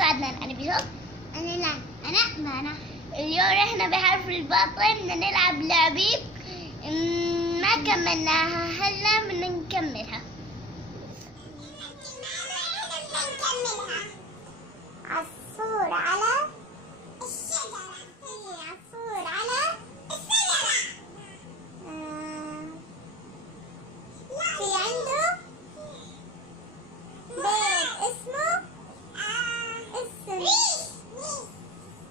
سعدنا أنا بشوف. أنا لا. أنا اليوم إحنا بحرف الباطن بدنا نلعب لعبة ما كملناها، هلا بدنا نكملها. عصفور على الشجرة. عصفور على الشجرة. في عنده بيت اسمه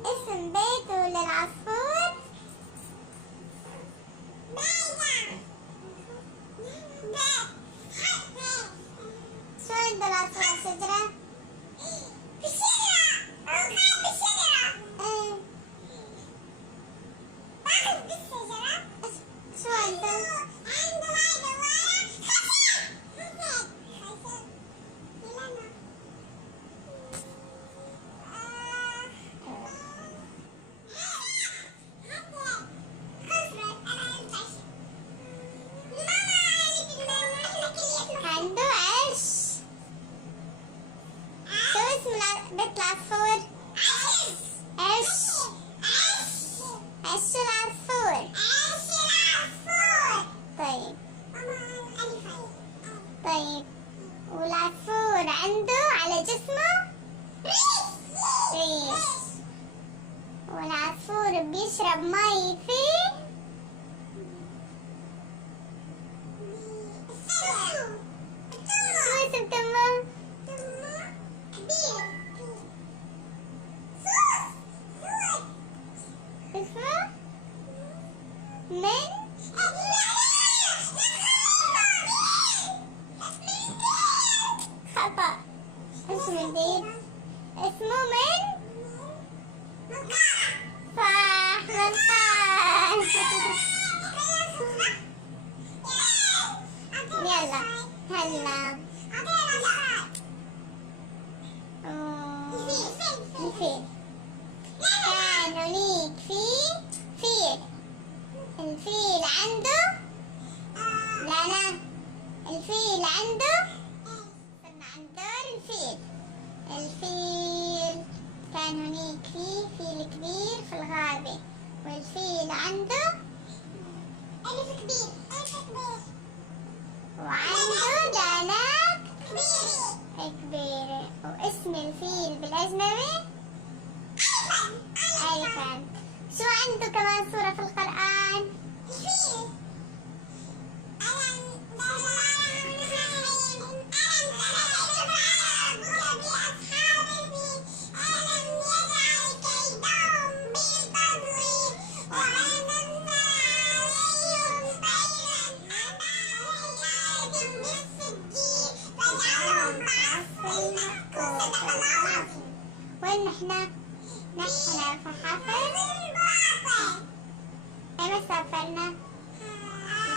اسم بيته للعصفور شو عنده العصفور على الشجرة؟ شو عنده؟ عنده عش. شو اسم بيت العصفور؟ عش. عش العصفور. طيب والعصفور عنده على جسمه ريش. والعصفور بيشرب مي في شو اسم تمه؟ اسمه من خطأ. اسم جديد اسمه من صح منقار. يلا هلا الفيل. كان هنيك فيل. الفيل عنده لا الفيل عنده استنى عن دور الفيل. الفيل كان هنيك فيل كبير في الغابة، والفيل عنده ألف كبير وعنده دانات كبيرة. واسم الفيل بالأجنبي أليفانت. شو عنده كمان سورة في القرآن؟ وين نحن في حفر الباطن. أين سافرنا؟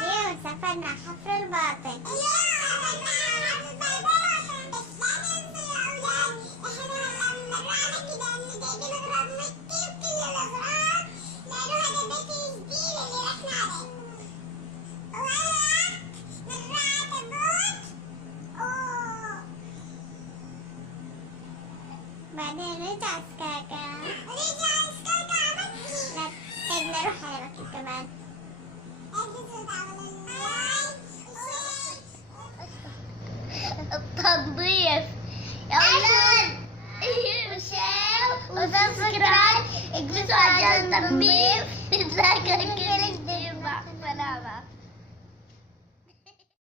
اليوم سافرنا حفر الباطن. بعدين رجع سكاكا. لا بدنا نروح على مكة كمان. التنظيف يا أولاد. وسبسكرايب اكبسوا على التنظيف. نتلاقى كل